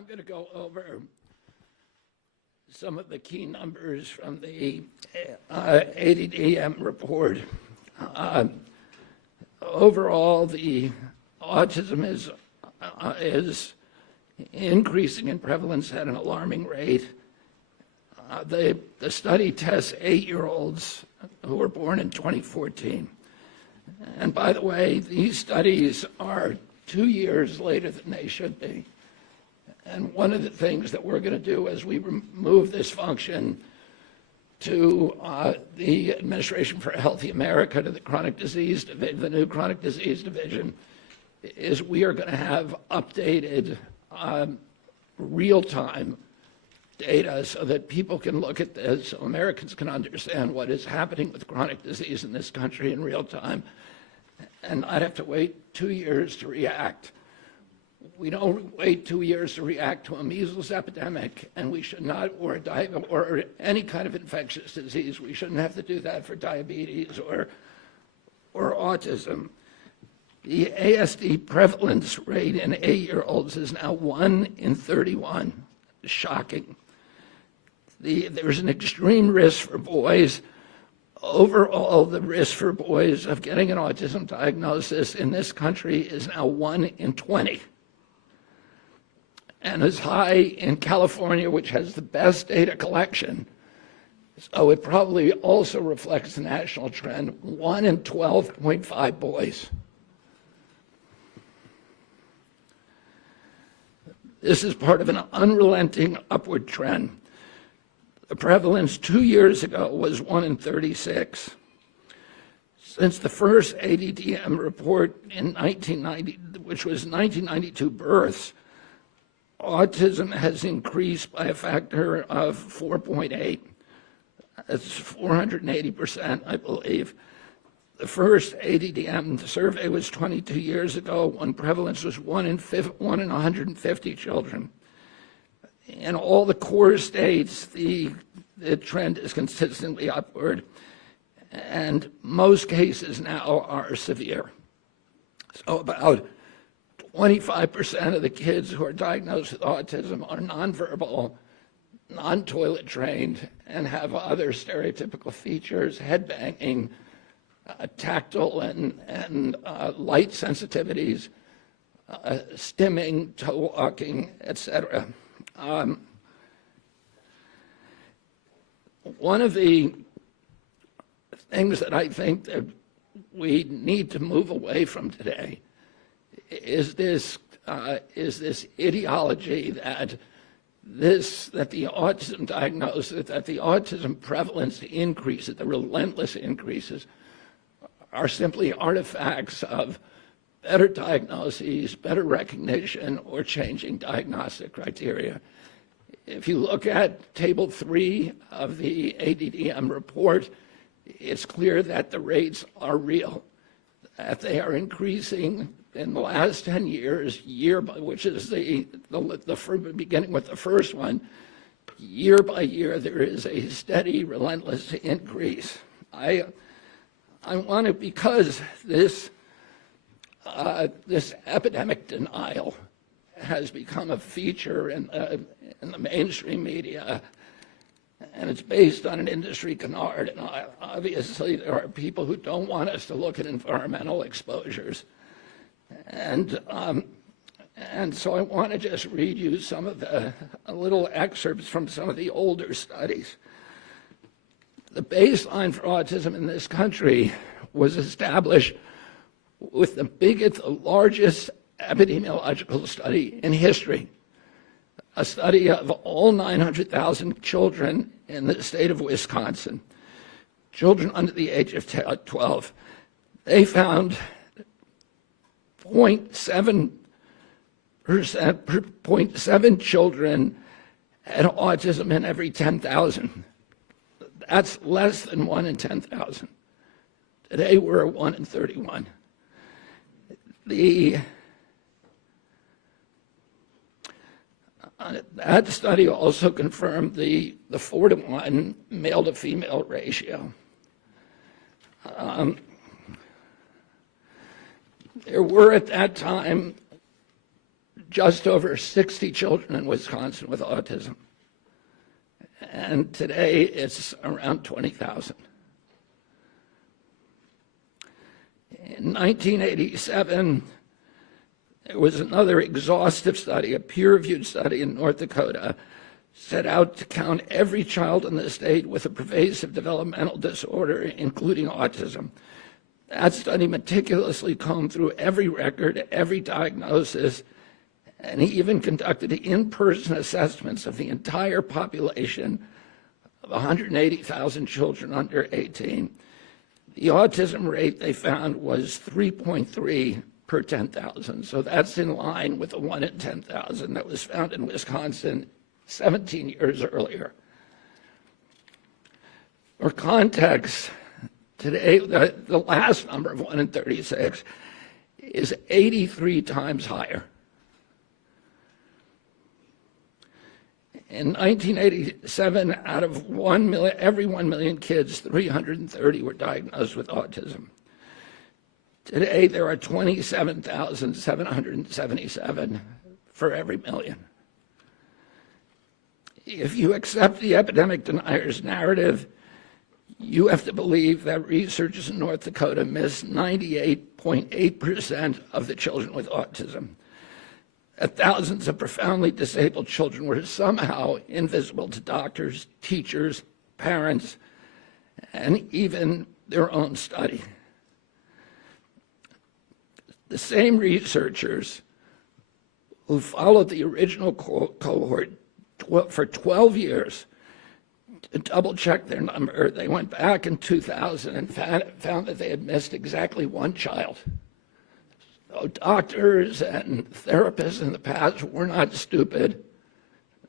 I'm going to go over some of the key numbers from the ADDM report. Overall, the autism is increasing in prevalence at an alarming rate. The study tests 8-year-olds who were born in 2014. And by the way, these studies are 2 years later than they should be. And one of the things that we're going to do as we move this function to the Administration for a Healthy America, to the chronic disease, the new chronic disease division, is we are going to have updated real-time data so that people can look at this, so Americans can understand what is happening with chronic disease in this country in real time, and not have to wait 2 years to react. We don't wait 2 years to react to a measles epidemic, and we should not, or any kind of infectious disease. We shouldn't have to do that for diabetes or autism. The ASD prevalence rate in 8-year-olds is now 1 in 31. Shocking. There's an extreme risk for boys. Overall, the risk for boys of getting an autism diagnosis in this country is now 1 in 20. And as high in California, which has the best data collection. So it probably also reflects the national trend, 1 in 12.5 boys. This is part of an unrelenting upward trend. The prevalence 2 years ago was 1 in 36. Since the first ADDM report in 1990, which was 1992 births, autism has increased by a factor of 4.8. That's 480%, I believe. The first ADDM survey was 22 years ago, when prevalence was 1 in 150 children. In all the core states, the trend is consistently upward, and most cases now are severe. So about 25% of the kids who are diagnosed with autism are nonverbal, non-toilet trained, and have other stereotypical features, head banging, tactile and light sensitivities, stimming, toe walking, etc. One of the things that I think that we need to move away from today is this ideology that the autism diagnosis, that the autism prevalence increases, the relentless increases, are simply artifacts of better diagnoses, better recognition, or changing diagnostic criteria. If you look at Table 3 of the ADDM report, it's clear that the rates are real, that they are increasing in the last 10 years, which is the beginning with the first one, year by year, there is a steady, relentless increase. I want to, because this epidemic denial has become a feature in the mainstream media, and it's based on an industry canard. And obviously, there are people who don't want us to look at environmental exposures. And so I want to just read you some of a little excerpts from some of the older studies. The baseline for autism in this country was established with the biggest, largest epidemiological study in history, a study of all 900,000 children in the state of Wisconsin, children under the age of 12. They found 0.7 children had autism in every 10,000. That's less than 1 in 10,000. Today we're at 1 in 31. That study also confirmed the 4-to-1 male to female ratio. There were at that time just over 60 children in Wisconsin with autism. And today it's around 20,000. In 1987, there was another exhaustive study, a peer-reviewed study in North Dakota, set out to count every child in the state with a pervasive developmental disorder, including autism. That study meticulously combed through every record, every diagnosis, and he even conducted in-person assessments of the entire population of 180,000 children under 18. The autism rate they found was 3.3 per 10,000. So that's in line with the 1 in 10,000 that was found in Wisconsin 17 years earlier. For context, today, the last number of 1 in 36 is 83 times higher. In 1987, out of every 1 million kids, 330 were diagnosed with autism. Today, there are 27,777 for every million. If you accept the epidemic denier's narrative, you have to believe that researchers in North Dakota missed 98.8% of the children with autism. That thousands of profoundly disabled children were somehow invisible to doctors, teachers, parents, and even their own study. The same researchers who followed the original cohort for 12 years to double-check their number, they went back in 2000 and found that they had missed exactly one child. So doctors and therapists in the past were not stupid.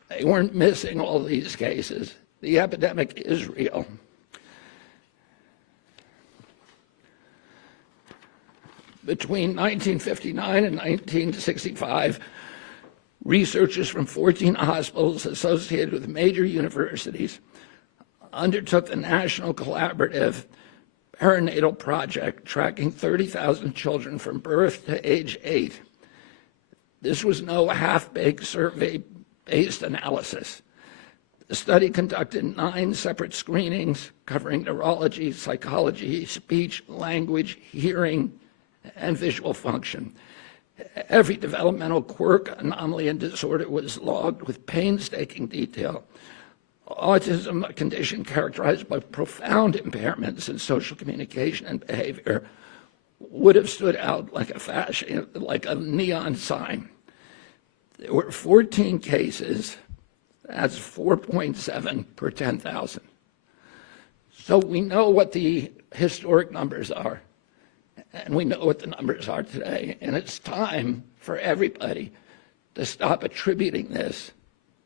They weren't missing all these cases. The epidemic is real. Between 1959 and 1965, researchers from 14 hospitals associated with major universities undertook the National Collaborative Perinatal Project, tracking 30,000 children from birth to age 8. This was no half-baked survey-based analysis. The study conducted 9 separate screenings covering neurology, psychology, speech, language, hearing, and visual function. Every developmental quirk, anomaly, and disorder was logged with painstaking detail. Autism, a condition characterized by profound impairments in social communication and behavior, would have stood out like a neon sign. There were 14 cases. That's 4.7 per 10,000. So we know what the historic numbers are, and we know what the numbers are today. And it's time for everybody to stop attributing this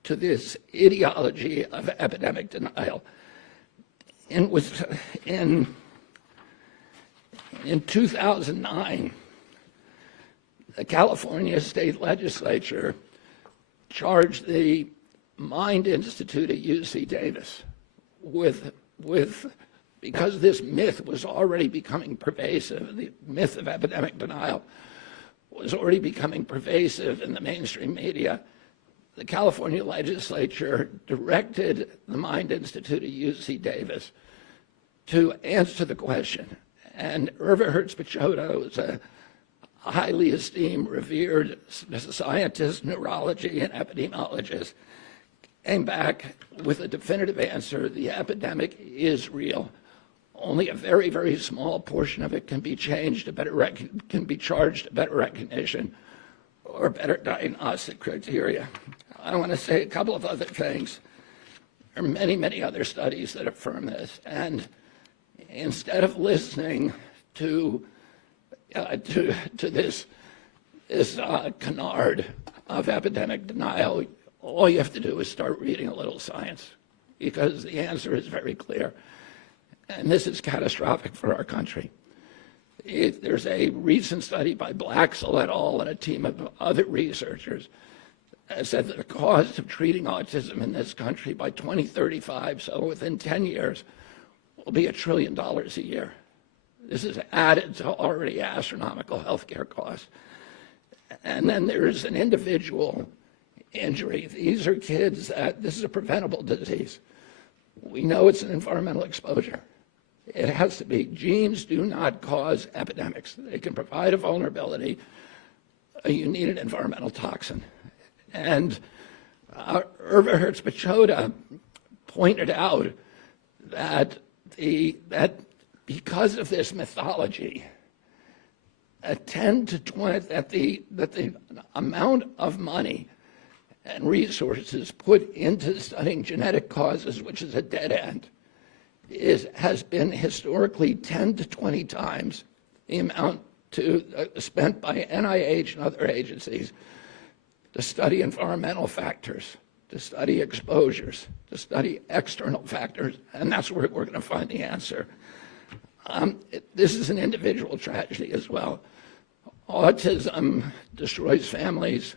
to this ideology of epidemic denial. In 2009, the California State Legislature charged the Mind Institute at UC Davis because this myth was already becoming pervasive, the myth of epidemic denial was already becoming pervasive in the mainstream media. The California legislature directed the Mind Institute at UC Davis to answer the question. And Irva Hertz-Pichotto is a highly esteemed, revered scientist, neurology, and epidemiologist, came back with a definitive answer: the epidemic is real. Only a very, very small portion of it can be changed can be charged to better recognition or better diagnostic criteria. I want to say a couple of other things. There are many, many other studies that affirm this. And instead of listening to this canard of epidemic denial, all you have to do is start reading a little science, because the answer is very clear. And this is catastrophic for our country. There's a recent study by Blaxell et al. And a team of other researchers that said that the cost of treating autism in this country by 2035, so within 10 years, will be $1 trillion a year. This is added to already astronomical healthcare costs. And then there's an individual injury. These are kids that, this is a preventable disease. We know it's an environmental exposure. It has to be. Genes do not cause epidemics. They can provide a vulnerability. You need an environmental toxin. And Irva Hertz-Pachoda pointed out that because of this mythology, that the amount of money and resources put into studying genetic causes, which is a dead end, has been historically 10 to 20 times the amount spent by NIH and other agencies to study environmental factors, to study exposures, to study external factors, and that's where we're going to find the answer. This is an individual tragedy as well. Autism destroys families.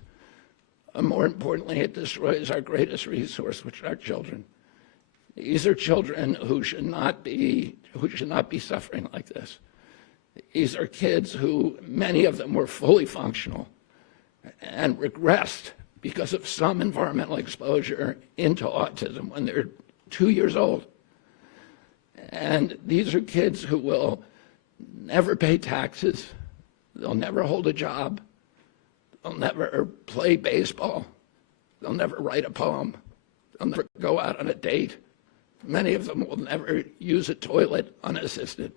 More importantly, it destroys our greatest resource, which are our children. These are children who should not be suffering like this. These are kids who, many of them were fully functional and regressed because of some environmental exposure into autism when they're 2 years old. And these are kids who will never pay taxes. They'll never hold a job. They'll never play baseball. They'll never write a poem. They'll never go out on a date. Many of them will never use a toilet unassisted.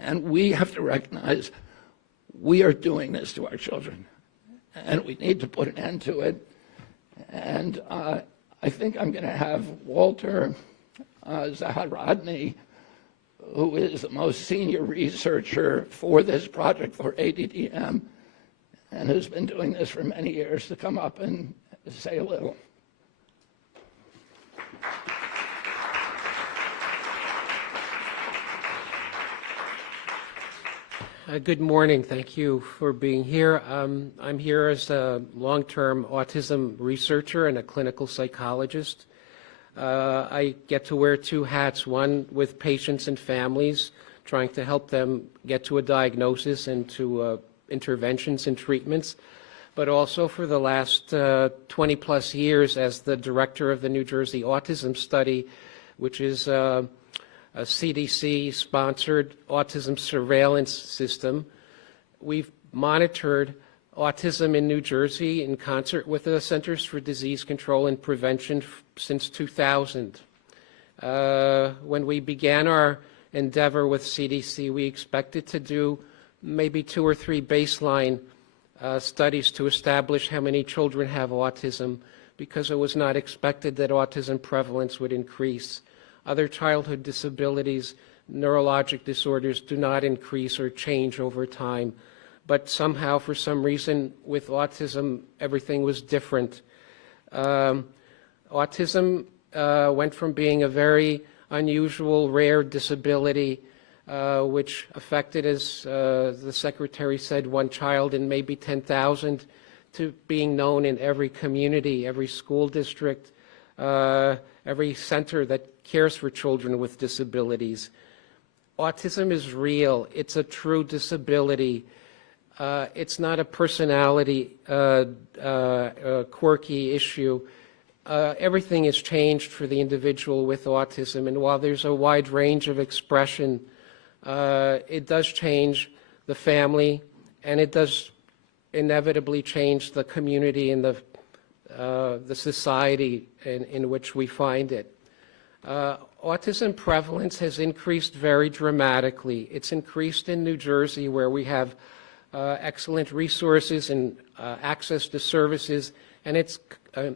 And we have to recognize we are doing this to our children, and we need to put an end to it. And I think I'm going to have Walter Zaharodny, who is the most senior researcher for this project for ADDM, and has been doing this for many years, to come up and say a little. Good morning. Thank you for being here. I'm here as a long-term autism researcher and a clinical psychologist. I get to wear two hats, one with patients and families, trying to help them get to a diagnosis and to interventions and treatments, but also for the last 20-plus years as the director of the New Jersey Autism Study, which is a CDC-sponsored autism surveillance system. We've monitored autism in New Jersey in concert with the Centers for Disease Control and Prevention since 2000. When we began our endeavor with CDC, we expected to do maybe 2 or 3 baseline studies to establish how many children have autism, because it was not expected that autism prevalence would increase. Other childhood disabilities, neurologic disorders do not increase or change over time. But somehow, for some reason, with autism, everything was different. Autism went from being a very unusual, rare disability, which affected, as the secretary said, 1 child in maybe 10,000, to being known in every community, every school district, every center that cares for children with disabilities. Autism is real. It's a true disability. It's not a personality quirky issue. Everything has changed for the individual with autism, and while there's a wide range of expression, it does change the family, and it does inevitably change the community and the society in which we find it. Autism prevalence has increased very dramatically. It's increased in New Jersey, where we have excellent resources and access to services, and it's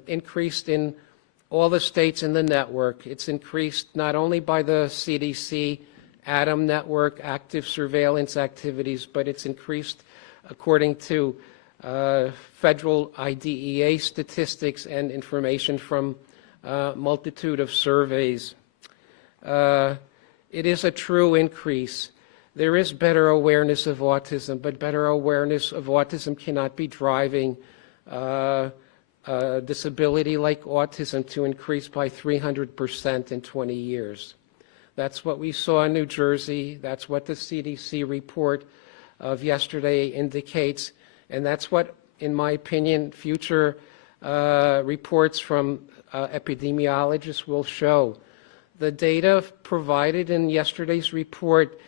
increased in all the states in the network. It's increased not only by the CDC ATOM network, active surveillance activities, but it's increased according to federal IDEA statistics and information from a multitude of surveys. It is a true increase. There is better awareness of autism, but better awareness of autism cannot be driving a disability like autism to increase by 300% in 20 years. That's what we saw in New Jersey. That's what the CDC report of yesterday indicates. And that's what, in my opinion, future reports from epidemiologists will show. The data provided in yesterday's report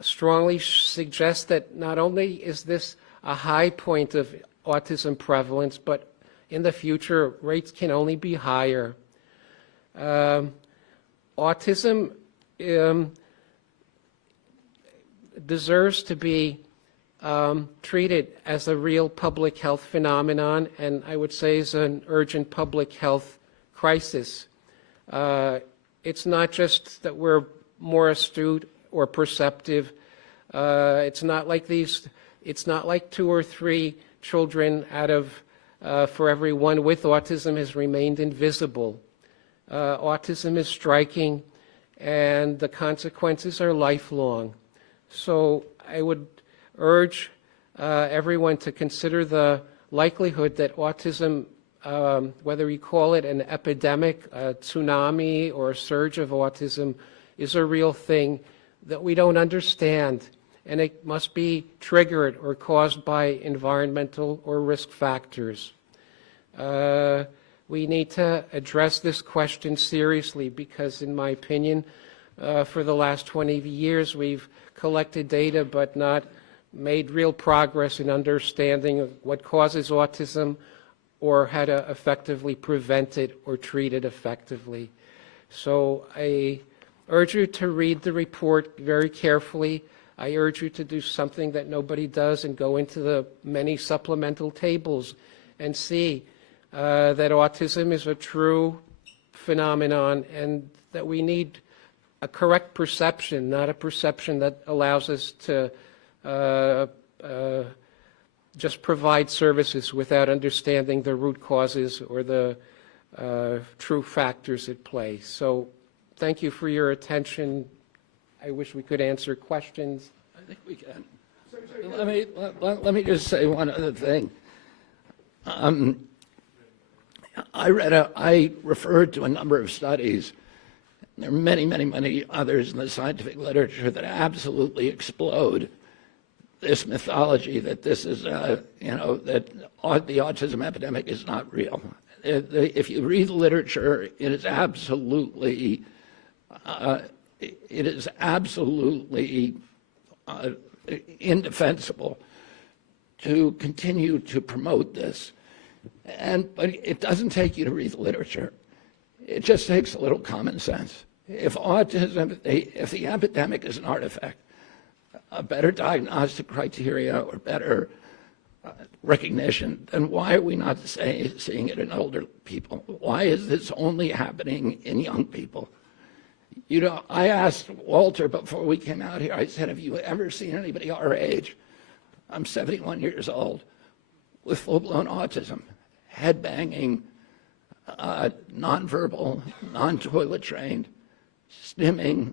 strongly suggests that not only is this a high point of autism prevalence, but in the future, rates can only be higher. Autism deserves to be treated as a real public health phenomenon, and I would say is an urgent public health crisis. It's not just that we're more astute or perceptive. It's not like 2 or 3 children out of for every one with autism has remained invisible. Autism is striking, and the consequences are lifelong. So I would urge everyone to consider the likelihood that autism, whether you call it an epidemic, a tsunami, or a surge of autism, is a real thing that we don't understand, and it must be triggered or caused by environmental or risk factors. We need to address this question seriously because, in my opinion, for the last 20 years we've collected data but not made real progress in understanding what causes autism or how to effectively prevent it or treat it effectively. So I urge you to read the report very carefully. I urge you to do something that nobody does and go into the many supplemental tables and see that autism is a true phenomenon and that we need a correct perception, not a perception that allows us to just provide services without understanding the root causes or the true factors at play. So thank you for your attention. I wish we could answer questions. I think we can. Let me just say one other thing. I referred to a number of studies. There are many others in the scientific literature that absolutely explode this mythology that this is, that the autism epidemic is not real. If you read the literature, it is absolutely indefensible to continue to promote this. But it doesn't take you to read the literature. It just takes a little common sense. If the epidemic is an artifact, a better diagnostic criteria or better recognition, then why are we not seeing it in older people? Why is this only happening in young people? I asked Walter before we came out here, I said, have you ever seen anybody our age? I'm 71 years old with full-blown autism, head banging, nonverbal, non-toilet trained, stimming,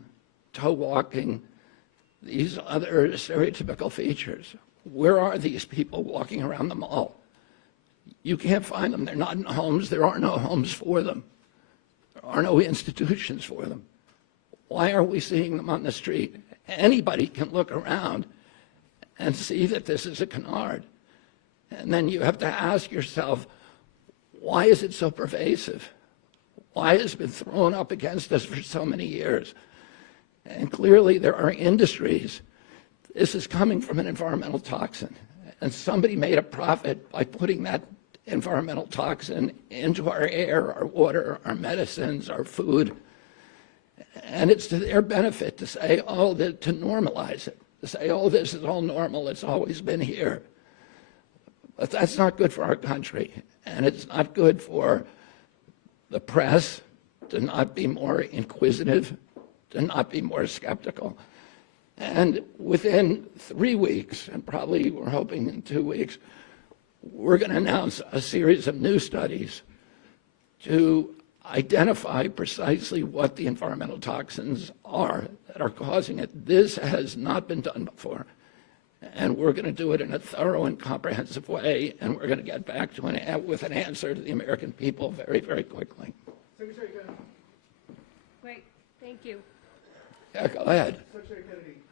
toe walking, these other stereotypical features. Where are these people walking around the mall? You can't find them. They're not in homes. There are no homes for them. There are no institutions for them. Why are we seeing them on the street? Anybody can look around and see that this is a canard. And then you have to ask yourself, why is it so pervasive? Why has it been thrown up against us for so many years? And clearly there are industries. This is coming from an environmental toxin. And somebody made a profit by putting that environmental toxin into our air, our water, our medicines, our food. And it's to their benefit to say, to normalize it, to say, this is all normal, it's always been here. But that's not good for our country. And it's not good for the press to not be more inquisitive, to not be more skeptical. And within 3 weeks, and probably we're hoping in 2 weeks, we're going to announce a series of new studies to identify precisely what the environmental toxins are that are causing it. This has not been done before. And we're going to do it in a thorough and comprehensive way, and we're going to get back to with an answer to the American people very, very quickly. Secretary Kennedy. Great, thank you. Yeah, go ahead. Secretary Kennedy,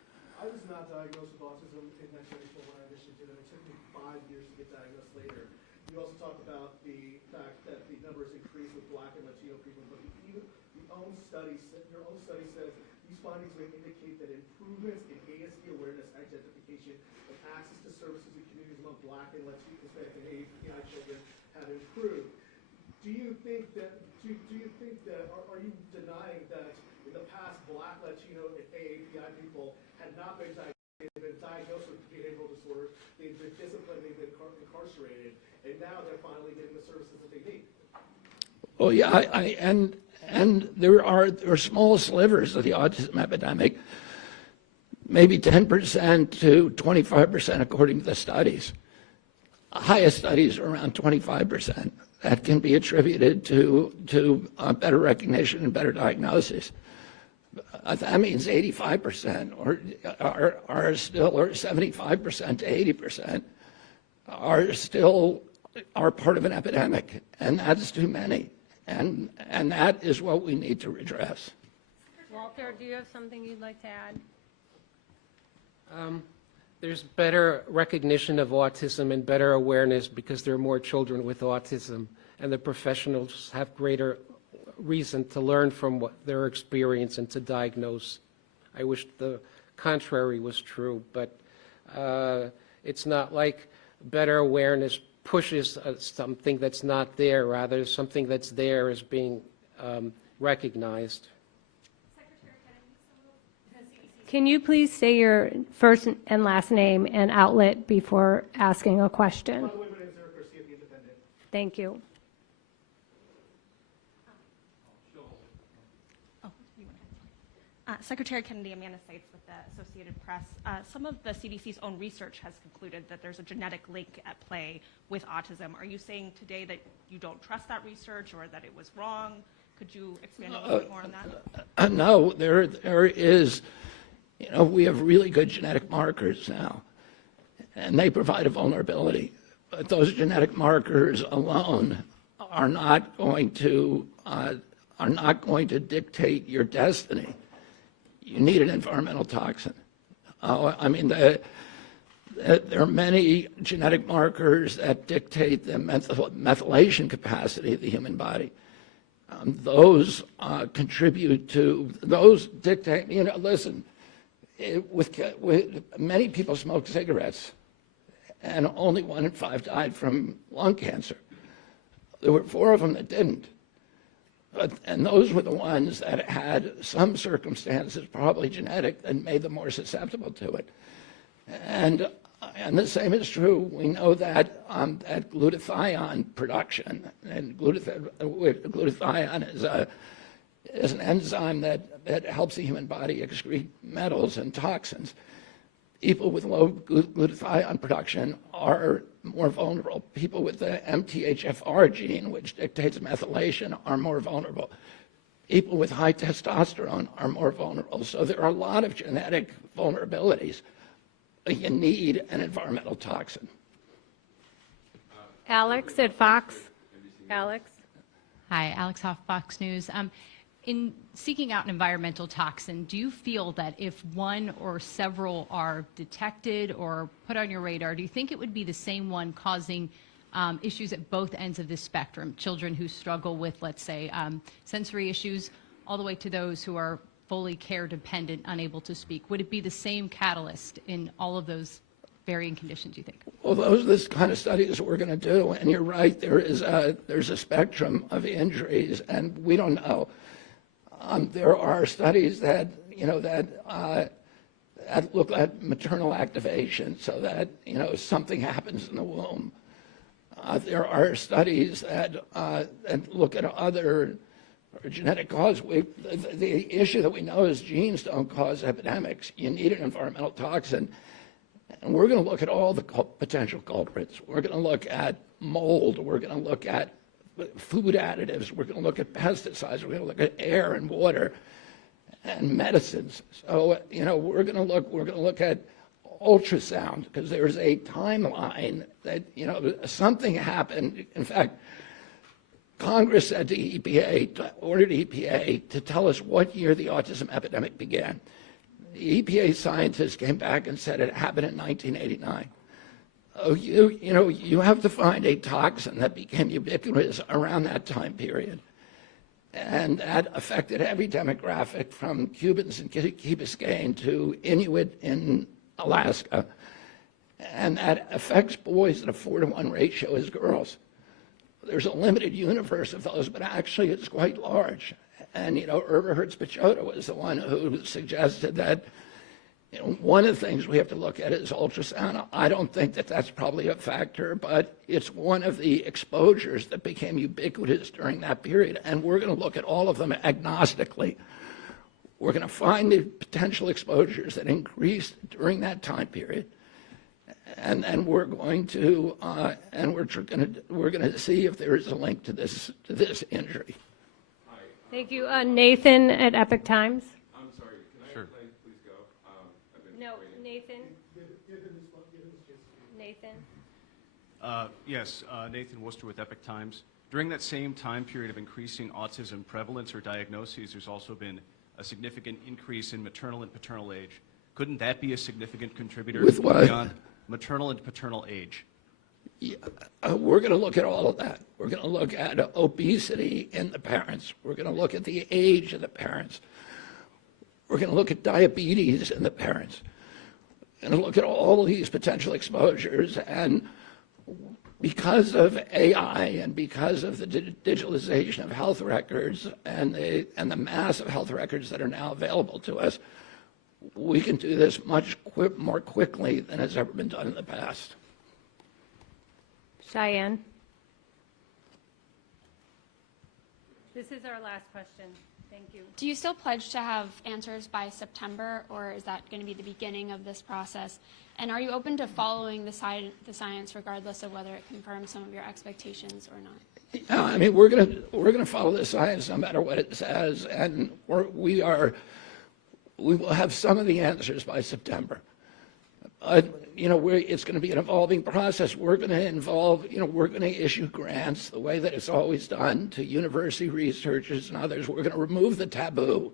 I was not diagnosed with autism in 1994 when I initially did it. It took me 5 5 years to get diagnosed later. You also talk about the fact that the numbers increase with Black and Latino people, but your own study says these findings may indicate that improvements in ASD awareness, identification, and access to services in communities among Black and Latino, Hispanic, and API children have improved. Do you think that, are you denying that in the past Black, Latino, and AAPI people had not been diagnosed with behavioral disorders, they've been disciplined, they've been incarcerated, and now they're finally getting the services that they need? Well, yeah, and there are small slivers of the autism epidemic, maybe 10% to 25% according to the studies. Highest studies are around 25%. That can be attributed to better recognition and better diagnosis. That means 85% are still, or 75% to 80% are part of an epidemic, and that's too many. And that is what we need to redress. Walter, do you have something you'd like to add? There's better recognition of autism and better awareness because there are more children with autism, and the professionals have greater reason to learn from their experience and to diagnose. I wish the contrary was true, but it's not like better awareness pushes something that's not there. Rather, something that's there is being recognized. Can you please say your first and last name and outlet before asking a question? By the way, my name is Eric Garcia, The Independent. Thank you. Secretary Kennedy, Amanda Seitz with the Associated Press. Some of the CDC's own research has concluded that there's a genetic link at play with autism. Are you saying today that you don't trust that research or that it was wrong? Could you expand a little bit more on that? No, there is, we have really good genetic markers now, and they provide a vulnerability. But those genetic markers alone are not going to dictate your destiny. You need an environmental toxin. I mean, there are many genetic markers that dictate the methylation capacity of the human body. Those contribute to, those dictate, listen, with many people smoke cigarettes, and only 1 in 5 died from lung cancer. There were 4 of them that didn't. And those were the ones that had some circumstances, probably genetic, that made them more susceptible to it. And the same is true. We know that that glutathione production, and glutathione is an enzyme that helps the human body excrete metals and toxins. People with low glutathione production are more vulnerable. People with the MTHFR gene, which dictates methylation, are more vulnerable. People with high testosterone are more vulnerable. So there are a lot of genetic vulnerabilities. You need an environmental toxin. Alex at Fox. Alex. Hi, Alex Hoff, Fox News. In seeking out an environmental toxin, do you feel that if one or several are detected or put on your radar, do you think it would be the same one causing issues at both ends of the spectrum? Children who struggle with, let's say, sensory issues, all the way to those who are fully care dependent, unable to speak. Would it be the same catalyst in all of those varying conditions, you think? Well, those are the kind of studies we're going to do. And you're right, there's a spectrum of injuries, and we don't know. There are studies that look at maternal activation, so that something happens in the womb. There are studies that look at other genetic causes. The issue that we know is genes don't cause epidemics. You need an environmental toxin, and we're going to look at all the potential culprits. We're going to look at mold. We're going to look at food additives. We're going to look at pesticides. We're going to look at air and water and medicines. So we're going to look at ultrasound, because there's a timeline that something happened. In fact, Congress said to EPA, ordered EPA to tell us what year the autism epidemic began. The EPA scientists came back and said it happened in 1989. Oh, you have to find a toxin that became ubiquitous around that time period. And that affected every demographic from Cubans in Key Biscayne to Inuit in Alaska. And that affects boys at a 4-to-1 ratio as girls. There's a limited universe of those, but actually it's quite large. And, Eberhard Spichota was the one who suggested that one of the things we have to look at is ultrasound. I don't think that that's probably a factor, but it's one of the exposures that became ubiquitous during that period. And we're going to look at all of them agnostically. We're going to find the potential exposures that increased during that time period. And then we're going to we're going to see if there is a link to this injury. Thank you. Nathan at Epic Times. I'm sorry, can I please go? I've been No, waiting. Nathan. Nathan. Yes, Nathan Worcester with Epic Times. During that same time period of increasing autism prevalence or diagnoses, there's also been a significant increase in maternal and paternal age. Couldn't that be a significant contributor With what? beyond maternal and paternal age? Yeah, we're going to look at all of that. We're going to look at obesity in the parents. We're going to look at the age of the parents. We're going to look at diabetes in the parents. We're going to look at all of these potential exposures. And because of AI and because of the digitalization of health records and the massive health records that are now available to us, we can do this much more quickly than has ever been done in the past. Cheyenne. This is our last question. Thank you. Do you still pledge to have answers by September, or is that going to be the beginning of this process? And are you open to following the science regardless of whether it confirms some of your expectations or not? Yeah, I mean, we're gonna follow the science no matter what it says, and we will have some of the answers by September. It's going to be an evolving process. We're going to involve, we're going to issue grants the way that it's always done to university researchers and others. We're going to remove the taboo.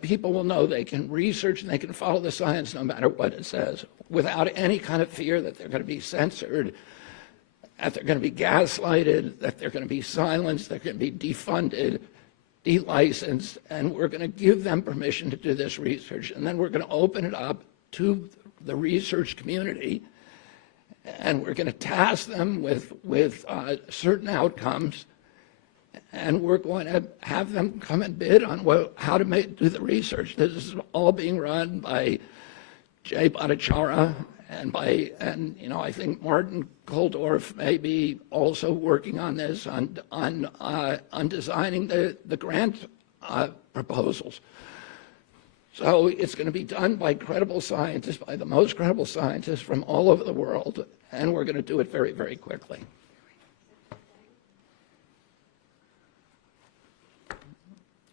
People will know they can research and they can follow the science no matter what it says without any kind of fear that they're going to be censored, that they're going to be gaslighted, that they're going to be silenced, they're going to be defunded, delicensed, and we're going to give them permission to do this research. And then we're going to open it up to the research community, and we're going to task them with certain outcomes, and we're going to have them come and bid on how to do the research. This is all being run by Jay Bhattacharya and I think Martin Koldorf may be also working on this on designing the grant proposals. So it's going to be done by credible scientists, by the most credible scientists from all over the world, and we're going to do it very, very quickly.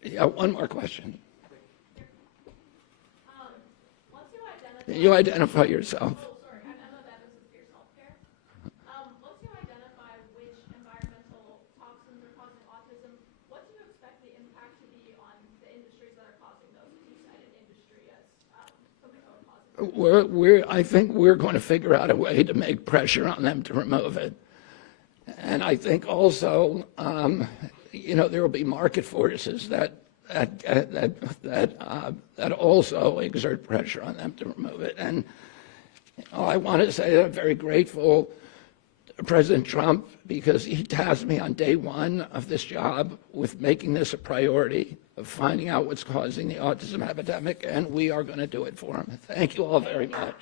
Yeah, one more question. Once You identify yourself. sorry, I'm Emma Bevins with Fierce Healthcare. Once you identify which environmental toxins are causing autism, what do you expect the impact to be on the industries that are causing those? You cited industry as something that would cause it. I think we're going to figure out a way to make pressure on them to remove it. And I think also, there will be market forces that also exert pressure on them to remove it. And I want to say that I'm very grateful to President Trump because he tasked me on day one of this job with making this a priority, of finding out what's causing the autism epidemic, and we are going to do it for him. Thank you all very much.